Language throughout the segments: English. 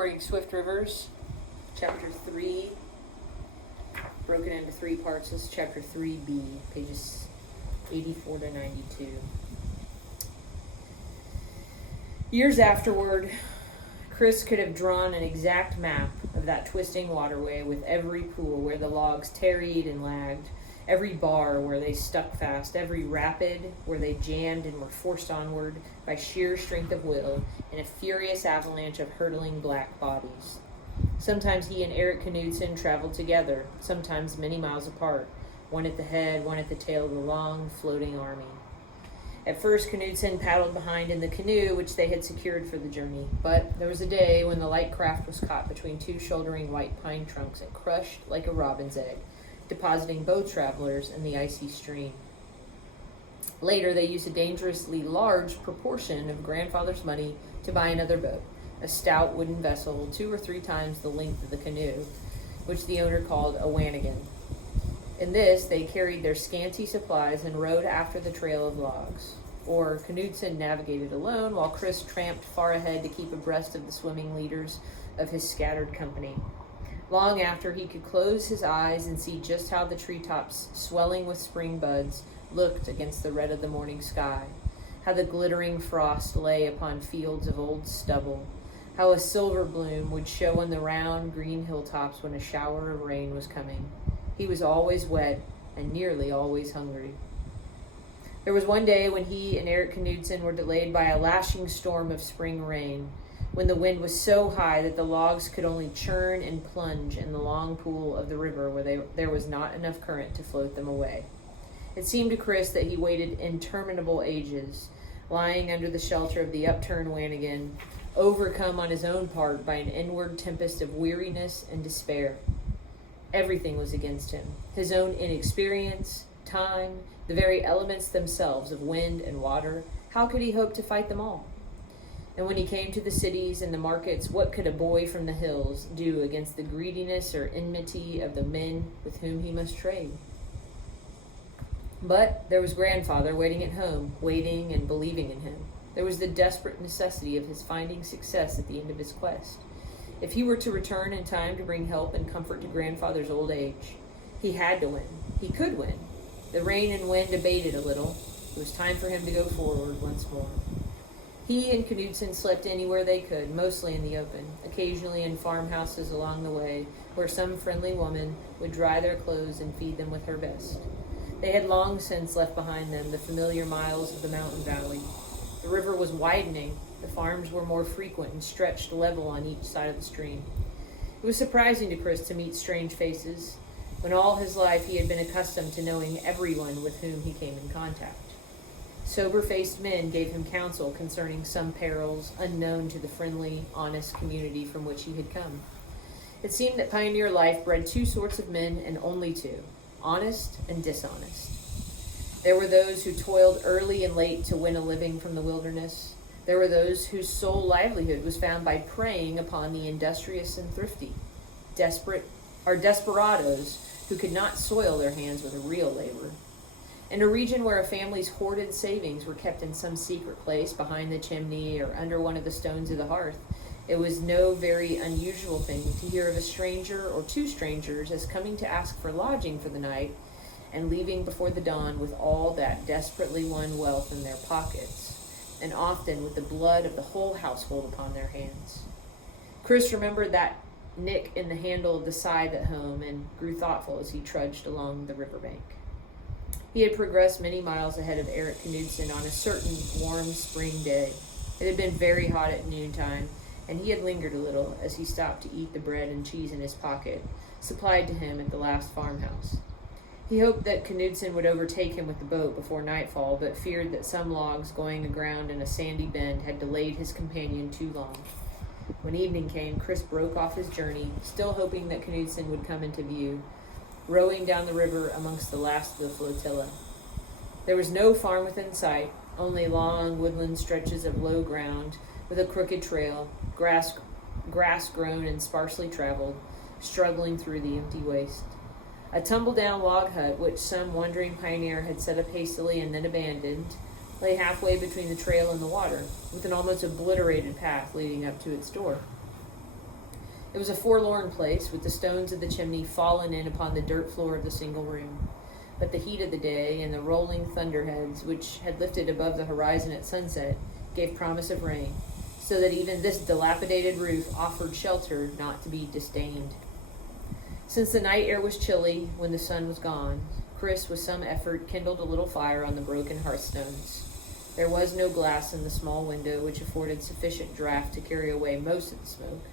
Recording Swift Rivers, Chapter 3, broken into 3 parts. This is Chapter 3b, pages 84 to 92. Years afterward, Chris could have drawn an exact map of that twisting waterway with every pool where the logs tarried and lagged, every bar where they stuck fast, every rapid where they jammed and were forced onward by sheer strength of will in a furious avalanche of hurtling black bodies. Sometimes he and Eric Knudsen traveled together, sometimes many miles apart, one at the head, one at the tail of the long, floating army. At first, Knudsen paddled behind in the canoe which they had secured for the journey, but there was a day when the light craft was caught between 2 shouldering white pine trunks and crushed like a robin's egg, depositing both travelers in the icy stream. Later, they used a dangerously large proportion of grandfather's money to buy another boat, a stout wooden vessel 2 or 3 times the length of the canoe, which the owner called a wanigan. In this, they carried their scanty supplies and rowed after the trail of logs. Or Knudsen navigated alone, while Chris tramped far ahead to keep abreast of the swimming leaders of his scattered company. Long after, he could close his eyes and see just how the treetops, swelling with spring buds, looked against the red of the morning sky, how the glittering frost lay upon fields of old stubble, how a silver bloom would show on the round green hilltops when a shower of rain was coming. He was always wet and nearly always hungry. There was one day when he and Eric Knudsen were delayed by a lashing storm of spring rain, when the wind was so high that the logs could only churn and plunge in the long pool of the river where there was not enough current to float them away. It seemed to Chris that he waited interminable ages, lying under the shelter of the upturned wanigan, overcome on his own part by an inward tempest of weariness and despair. Everything was against him, his own inexperience, time, the very elements themselves of wind and water. How could he hope to fight them all? And when he came to the cities and the markets, what could a boy from the hills do against the greediness or enmity of the men with whom he must trade? But there was grandfather waiting at home, waiting and believing in him. There was the desperate necessity of his finding success at the end of his quest. If he were to return in time to bring help and comfort to grandfather's old age, he had to win. He could win. The rain and wind abated a little. It was time for him to go forward once more. He and Knudsen slept anywhere they could, mostly in the open, occasionally in farmhouses along the way, where some friendly woman would dry their clothes and feed them with her best. They had long since left behind them the familiar miles of the mountain valley. The river was widening. The farms were more frequent and stretched level on each side of the stream. It was surprising to Chris to meet strange faces, when all his life he had been accustomed to knowing everyone with whom he came in contact. Sober-faced men gave him counsel concerning some perils unknown to the friendly, honest community from which he had come. It seemed that pioneer life bred 2 sorts of men, and only 2, honest and dishonest. There were those who toiled early and late to win a living from the wilderness. There were those whose sole livelihood was found by preying upon the industrious and thrifty. Desperados who could not soil their hands with real labor. In a region where a family's hoarded savings were kept in some secret place behind the chimney or under one of the stones of the hearth, it was no very unusual thing to hear of a stranger or 2 strangers as coming to ask for lodging for the night and leaving before the dawn with all that desperately won wealth in their pockets, and often with the blood of the whole household upon their hands. Chris remembered that nick in the handle of the scythe at home and grew thoughtful as he trudged along the riverbank. He had progressed many miles ahead of Eric Knudsen on a certain warm spring day. It had been very hot at noontime, and he had lingered a little as he stopped to eat the bread and cheese in his pocket, supplied to him at the last farmhouse. He hoped that Knudsen would overtake him with the boat before nightfall, but feared that some logs going aground in a sandy bend had delayed his companion too long. When evening came, Chris broke off his journey, still hoping that Knudsen would come into view, rowing down the river amongst the last of the flotilla. There was no farm within sight, only long woodland stretches of low ground with a crooked trail, grass grown and sparsely traveled, struggling through the empty waste. A tumble-down log hut, which some wandering pioneer had set up hastily and then abandoned, lay halfway between the trail and the water, with an almost obliterated path leading up to its door. It was a forlorn place, with the stones of the chimney fallen in upon the dirt floor of the single room. But the heat of the day and the rolling thunderheads, which had lifted above the horizon at sunset, gave promise of rain, so that even this dilapidated roof offered shelter not to be disdained. Since the night air was chilly when the sun was gone, Chris, with some effort, kindled a little fire on the broken hearthstones. There was no glass in the small window, which afforded sufficient draught to carry away most of the smoke.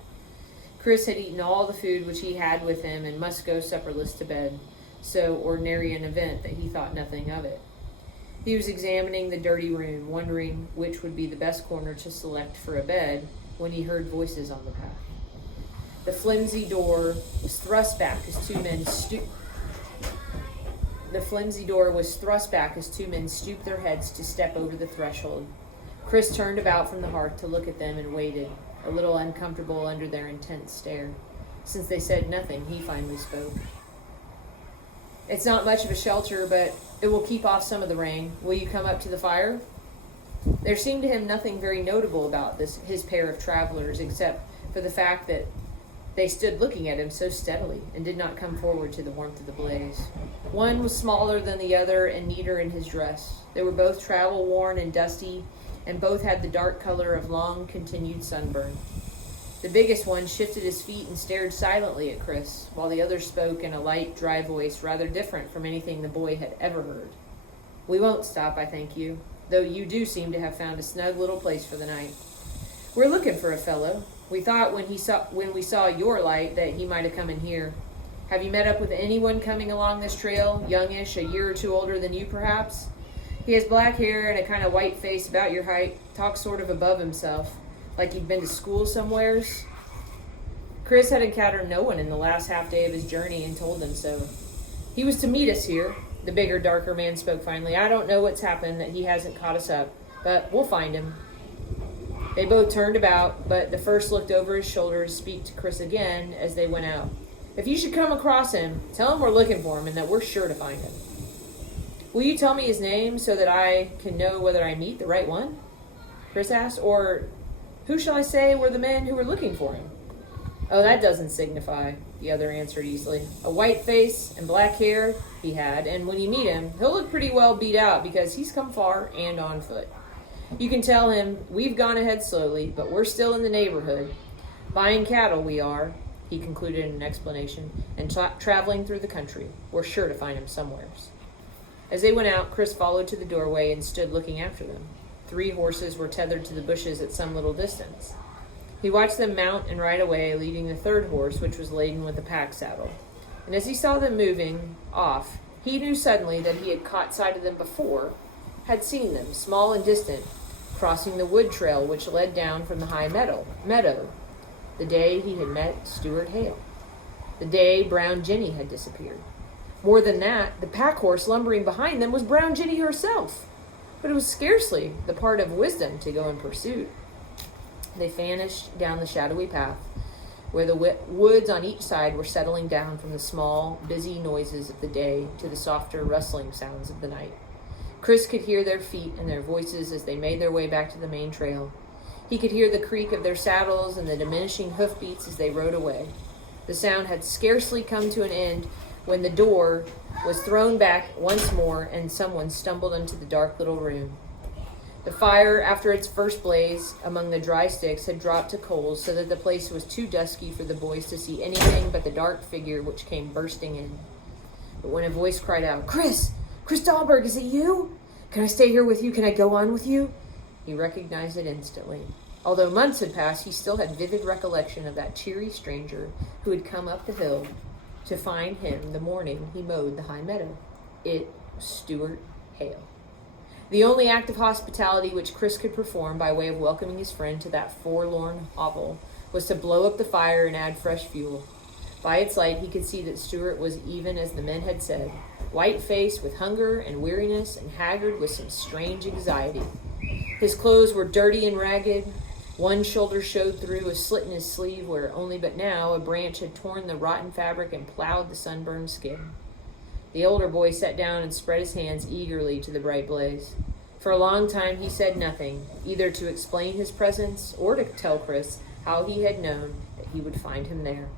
Chris had eaten all the food which he had with him and must go supperless to bed, so ordinary an event that he thought nothing of it. He was examining the dirty room, wondering which would be the best corner to select for a bed, when he heard voices on the path. The flimsy door was thrust back as two men stooped their heads to step over the threshold. Chris turned about from the hearth to look at them and waited, a little uncomfortable under their intense stare. Since they said nothing, he finally spoke. "It's not much of a shelter, but it will keep off some of the rain. Will you come up to the fire?" There seemed to him nothing very notable about his pair of travelers, except for the fact that they stood looking at him so steadily and did not come forward to the warmth of the blaze. One was smaller than the other and neater in his dress. They were both travel-worn and dusty, and both had the dark color of long-continued sunburn. The biggest one shifted his feet and stared silently at Chris, while the other spoke in a light, dry voice rather different from anything the boy had ever heard. "We won't stop, I thank you, though you do seem to have found a snug little place for the night. We're looking for a fellow. We thought when we saw your light that he might have come in here. Have you met up with anyone coming along this trail, youngish, a year or two older than you, perhaps? He has black hair and a kind of white face about your height, talks sort of above himself, like he'd been to school somewheres." Chris had encountered no one in the last half day of his journey and told them so. "He was to meet us here," the bigger, darker man spoke finally. "I don't know what's happened that he hasn't caught us up, but we'll find him." They both turned about, but the first looked over his shoulder to speak to Chris again as they went out. "If you should come across him, tell him we're looking for him and that we're sure to find him." "Will you tell me his name so that I can know whether I meet the right one?" Chris asked. "Or who shall I say were the men who were looking for him?" "Oh, that doesn't signify," the other answered easily. "A white face and black hair he had, and when you meet him, he'll look pretty well beat out because he's come far and on foot. You can tell him we've gone ahead slowly, but we're still in the neighborhood. Buying cattle we are," he concluded in an explanation, "and traveling through the country. We're sure to find him somewheres." As they went out, Chris followed to the doorway and stood looking after them. 3 horses were tethered to the bushes at some little distance. He watched them mount and ride away, leaving the 3rd horse, which was laden with a pack saddle. And as he saw them moving off, he knew suddenly that he had caught sight of them before, had seen them, small and distant, crossing the wood trail which led down from the high meadow, the day he had met Stewart Hale, the day Brown Jenny had disappeared. More than that, the pack horse lumbering behind them was Brown Jenny herself, but it was scarcely the part of wisdom to go in pursuit. They vanished down the shadowy path, where the woods on each side were settling down from the small, busy noises of the day to the softer, rustling sounds of the night. Chris could hear their feet and their voices as they made their way back to the main trail. He could hear the creak of their saddles and the diminishing hoofbeats as they rode away. The sound had scarcely come to an end when the door was thrown back once more and someone stumbled into the dark little room. The fire, after its first blaze among the dry sticks, had dropped to coals so that the place was too dusky for the boys to see anything but the dark figure which came bursting in. But when a voice cried out, Chris Dahlberg, is it you? Can I stay here with you? Can I go on with you?" He recognized it instantly. Although months had passed, he still had vivid recollection of that cheery stranger who had come up the hill to find him the morning he mowed the high meadow. It was Stewart Hale. The only act of hospitality which Chris could perform by way of welcoming his friend to that forlorn hovel was to blow up the fire and add fresh fuel. By its light, he could see that Stewart was even as the men had said, white-faced with hunger and weariness and haggard with some strange anxiety. His clothes were dirty and ragged. One shoulder showed through a slit in his sleeve where only but now a branch had torn the rotten fabric and plowed the sunburned skin. The older boy sat down and spread his hands eagerly to the bright blaze. For a long time he said nothing, either to explain his presence or to tell Chris how he had known that he would find him there.